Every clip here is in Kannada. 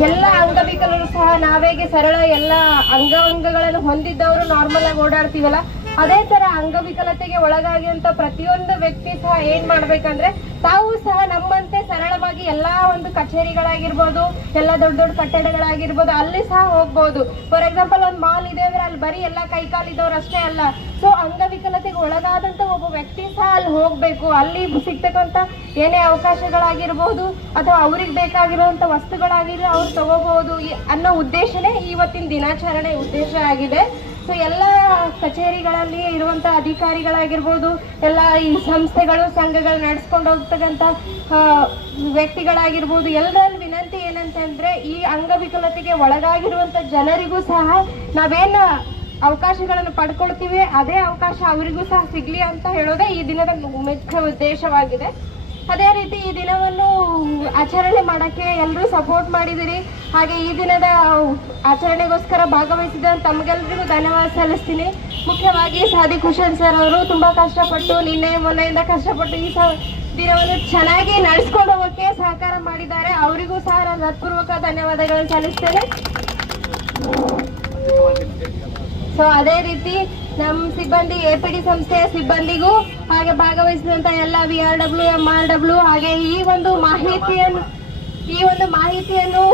ಎಲ್ಲ ಅಂಗವಿಕಲರು ಸಹ ನಾವೇಗೆ ಸರಳ ಎಲ್ಲ ಅಂಗವಂಗಗಳನ್ನು ಹೊಂದಿದ್ದವರು ನಾರ್ಮಲ್ ಆಗಿ ಓಡಾಡ್ತೀವಲ್ಲ, ಅದೇ ತರ ಅಂಗವಿಕಲತೆಗೆ ಒಳಗಾಗಿರುವಂತ ಪ್ರತಿಯೊಂದು ವ್ಯಕ್ತಿ ಸಹ ಏನ್ ಮಾಡ್ಬೇಕಂದ್ರೆ ತಾವು ಸಹ ನಮ್ಮಂತೆ ಸರಳವಾಗಿ ಎಲ್ಲಾ ಒಂದು ಕಚೇರಿಗಳಾಗಿರ್ಬೋದು, ಎಲ್ಲ ದೊಡ್ಡ ದೊಡ್ಡ ಕಟ್ಟಡಗಳಾಗಿರ್ಬೋದು, ಅಲ್ಲಿ ಸಹ ಹೋಗ್ಬೋದು. ಫಾರ್ ಎಕ್ಸಾಂಪಲ್ ಒಂದು ಮಾಲ್ ಇದೆ ಅಂದ್ರೆ ಅಲ್ಲಿ ಬರೀ ಎಲ್ಲ ಕೈಕಾಲಿದ್ದವ್ರು ಅಷ್ಟೇ ಅಲ್ಲ. ಸೊ ಅಂಗವಿಕಲತೆಗೆ ಒಳಗಾದಂತ ಒಬ್ಬ ವ್ಯಕ್ತಿ ಸಹ ಅಲ್ಲಿ ಹೋಗಬೇಕು. ಅಲ್ಲಿ ಸಿಗ್ತಕ್ಕಂತ ಏನೇ ಅವಕಾಶಗಳಾಗಿರ್ಬೋದು, ಅಥವಾ ಅವ್ರಿಗೆ ಬೇಕಾಗಿರುವಂತ ವಸ್ತುಗಳಾಗಿದ್ರೆ ಅವ್ರು ತಗೋಬಹುದು ಅನ್ನೋ ಉದ್ದೇಶನೇ ಇವತ್ತಿನ ದಿನಾಚರಣೆ ಉದ್ದೇಶ ಆಗಿದೆ. ಸೊ ಎಲ್ಲ ಕಚೇರಿಗಳಲ್ಲಿ ಇರುವಂತ ಅಧಿಕಾರಿಗಳಾಗಿರ್ಬೋದು, ಎಲ್ಲ ಈ ಸಂಸ್ಥೆಗಳು, ಸಂಘಗಳು ನಡೆಸ್ಕೊಂಡು ಹೋಗ್ತಕ್ಕಂಥ ವ್ಯಕ್ತಿಗಳಾಗಿರ್ಬೋದು ಎಲ್ಲರಲ್ಲಿ ವಿನಂತಿ ಏನಂತಂದ್ರೆ, ಈ ಅಂಗವಿಕಲತೆಗೆ ಒಳಗಾಗಿರುವಂತ ಜನರಿಗೂ ಸಹ ನಾವೇನು ಅವಕಾಶಗಳನ್ನು ಪಡ್ಕೊಳ್ತೀವಿ, ಅದೇ ಅವಕಾಶ ಅವರಿಗೂ ಸಹ ಸಿಗ್ಲಿ ಅಂತ ಹೇಳೋದೇ ಈ ದಿನದ ಮುಖ್ಯ ಉದ್ದೇಶವಾಗಿದೆ. ಅದೇ ರೀತಿ ಈ ದಿನವನ್ನು ಆಚರಣೆ ಮಾಡೋಕ್ಕೆ ಎಲ್ಲರೂ ಸಪೋರ್ಟ್ ಮಾಡಿದಿರಿ ಹಾಗೆ ಈ ದಿನದ ಆಚರಣೆಗೋಸ್ಕರ ಭಾಗವಹಿಸಿದ ತಮಗೆಲ್ಲರಿಗೂ ಧನ್ಯವಾದ ಸಲ್ಲಿಸ್ತೀನಿ. ಮುಖ್ಯವಾಗಿ ಸಾದಿ ಕುಶಲ್ ಸರ್ ಅವರು ತುಂಬ ಕಷ್ಟಪಟ್ಟು ನಿನ್ನೆ ಮೊನ್ನೆಯಿಂದ ಕಷ್ಟಪಟ್ಟು ಈ ದಿನವನ್ನು ಚೆನ್ನಾಗಿ ನಡೆಸ್ಕೊಂಡು ಹೋಗೋಕ್ಕೆ ಸಹಕಾರ ಮಾಡಿದ್ದಾರೆ. ಅವರಿಗೂ ಸಹ ನಾನು ಹೃತ್ಪೂರ್ವಕ ಧನ್ಯವಾದಗಳನ್ನು ಸಲ್ಲಿಸ್ತೇನೆ. ಸೊ ಅದೇ ರೀತಿ ನಮ್ಮ ಸಿಬ್ಬಂದಿ ಎ ಪಿ ಡಿ ಸಂಸ್ಥೆಯ ಸಿಬ್ಬಂದಿಗೂ ಹಾಗೆ ಭಾಗವಹಿಸಿದಂತ ಎಲ್ಲ V R W M R W ಹಾಗೆ ಈ ಒಂದು ಮಾಹಿತಿಯನ್ನು ಈ ಒಂದು ಮಾಹಿತಿಯನ್ನು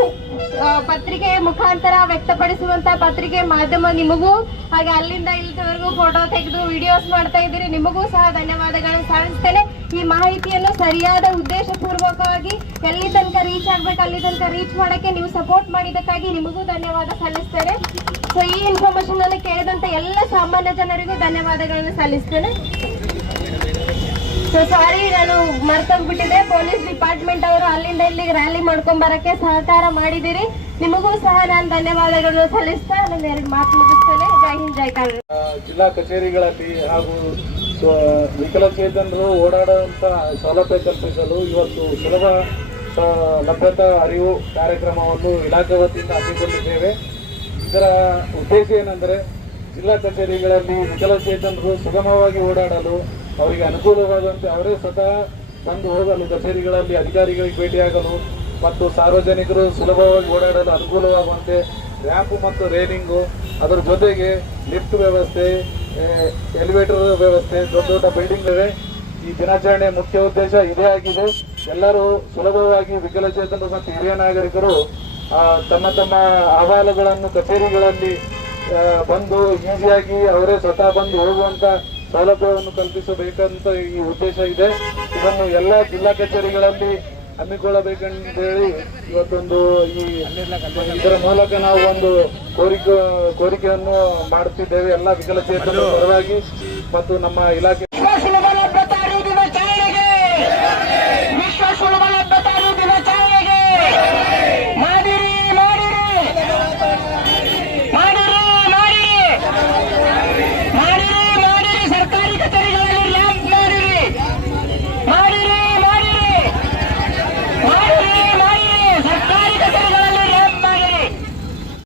ಪತ್ರಿಕೆಯ ಮುಖಾಂತರ ವ್ಯಕ್ತಪಡಿಸುವಂತ ಪತ್ರಿಕೆ ಮಾಧ್ಯಮ ನಿಮಗೂ, ಹಾಗೆ ಅಲ್ಲಿಂದ ಇಲ್ಲಿವರೆಗೂ ಫೋಟೋ ತೆಗೆದು ವಿಡಿಯೋಸ್ ಮಾಡ್ತಾ ಇದ್ದೀರಿ, ನಿಮಗೂ ಸಹ ಧನ್ಯವಾದಗಳನ್ನು ಸಾಧಿಸ್ತೇನೆ ಈ ಮಾಹಿತಿಯನ್ನು ಸರಿಯಾದ ಉದ್ದೇಶ ಪೂರ್ವಕವಾಗಿ ಎಲ್ಲಿ ತನಕ ರೀಚ್ ಆಗ್ಬೇಕು, ಅಲ್ಲಿ ತನಕ ರೀಚ್ ಮಾಡಕ್ಕೆ ನೀವು ಸಪೋರ್ಟ್ ಮಾಡಿದ್ದಕ್ಕಾಗಿ ನಿಮಗೂ ಧನ್ಯವಾದ ಸಲ್ಲಿಸ್ತೇನೆ. ಸೊ ಈ ಇನ್ಫಾರ್ಮೇಶನ್ ಅನ್ನು ಕೇಳಿದಂತ ಎಲ್ಲ ಸಾಮಾನ್ಯ ಜನರಿಗೂ ಧನ್ಯವಾದಗಳನ್ನು ಸಲ್ಲಿಸ್ತೇನೆ. ಸೊ ಸಾರಿ ನಾನು ಮರ್ತೋಗ್ಬಿಟ್ಟಿದೆ ಪೊಲೀಸ್ ಡಿಪಾರ್ಟ್ಮೆಂಟ್ ಅವರು ಅಲ್ಲಿಂದ ಇಲ್ಲಿಗೆ ರ್ಯಾಲಿ ಮಾಡ್ಕೊಂಡ್ ಬರಕ್ಕೆ ಸಹಕಾರ ಮಾಡಿದಿರಿ ನಿಮಗೂ ಸಹ ನಾನು ಧನ್ಯವಾದಗಳನ್ನು ಸಲ್ಲಿಸ್ತಾ ನನ್ನ ಎರಡು ಮಾತು ಮುಗಿಸ್ತೇನೆ. ಜೈ ಹಿಂದ್, ಜೈ ಕಾಂಗ್ರೆಸ್ ಜಿಲ್ಲಾ ಕಚೇರಿಗಳಲ್ಲಿ ಹಾಗೂ ವಿಕಲಚೇತನರು ಓಡಾಡುವಂಥ ಸೌಲಭ್ಯ ಕಲ್ಪಿಸಲು ಇವತ್ತು ಸುಲಭ ಲಭ್ಯತಾ ಅರಿವು ಕಾರ್ಯಕ್ರಮವನ್ನು ಇಲಾಖೆ ವತಿಯಿಂದ ಹಮ್ಮಿಕೊಂಡಿದ್ದೇವೆ. ಇದರ ಉದ್ದೇಶ ಏನೆಂದರೆ, ಜಿಲ್ಲಾ ಕಚೇರಿಗಳಲ್ಲಿ ವಿಕಲಚೇತನರು ಸುಗಮವಾಗಿ ಓಡಾಡಲು ಅವರಿಗೆ ಅನುಕೂಲವಾದಂತೆ ಅವರೇ ಸ್ವತಃ ತಂದು ಹೋಗಲು ಕಚೇರಿಗಳಲ್ಲಿ ಅಧಿಕಾರಿಗಳಿಗೆ ಭೇಟಿಯಾಗಲು ಮತ್ತು ಸಾರ್ವಜನಿಕರು ಸುಲಭವಾಗಿ ಓಡಾಡಲು ಅನುಕೂಲವಾಗುವಂತೆ ರ್ಯಾಂಪ್ ಮತ್ತು ರೇಲಿಂಗು ಅದರ ಜೊತೆಗೆ ಲಿಫ್ಟ್ ವ್ಯವಸ್ಥೆ ಎಲಿವೇಟರ್ ವ್ಯವಸ್ಥೆ, ದೊಡ್ಡ ದೊಡ್ಡ ಬಿಲ್ಡಿಂಗ್ ಇವೆ ಈ ದಿನಾಚರಣೆಯ ಮುಖ್ಯ ಉದ್ದೇಶ ಇದೇ ಆಗಿದೆ. ಎಲ್ಲರೂ ಸುಲಭವಾಗಿ ವಿಕಲಚೇತನರು ಮತ್ತು ಹಿರಿಯ ನಾಗರಿಕರು ತಮ್ಮ ತಮ್ಮ ಅಹವಾಲುಗಳನ್ನು ಕಚೇರಿಗಳಲ್ಲಿ ಬಂದು ಈಸಿಯಾಗಿ ಅವರೇ ಸ್ವತಃ ಬಂದು ಹೋಗುವಂತ ಸೌಲಭ್ಯವನ್ನು ಕಲ್ಪಿಸಬೇಕಂತ ಈ ಉದ್ದೇಶ ಇದೆ. ಇದನ್ನು ಎಲ್ಲ ಜಿಲ್ಲಾ ಕಚೇರಿಗಳಲ್ಲಿ ಹಮ್ಮಿಕೊಳ್ಳಬೇಕಂತೇಳಿ ಇವತ್ತೊಂದು ಈ ಇದರ ಮೂಲಕ ನಾವು ಒಂದು ಕೋರಿಕೆ, ಕೋರಿಕೆಯನ್ನು ಮಾಡುತ್ತಿದ್ದೇವೆ. ಎಲ್ಲ ವಿಕಲಚೇತನ ಪರವಾಗಿ ಮತ್ತು ನಮ್ಮ ಇಲಾಖೆ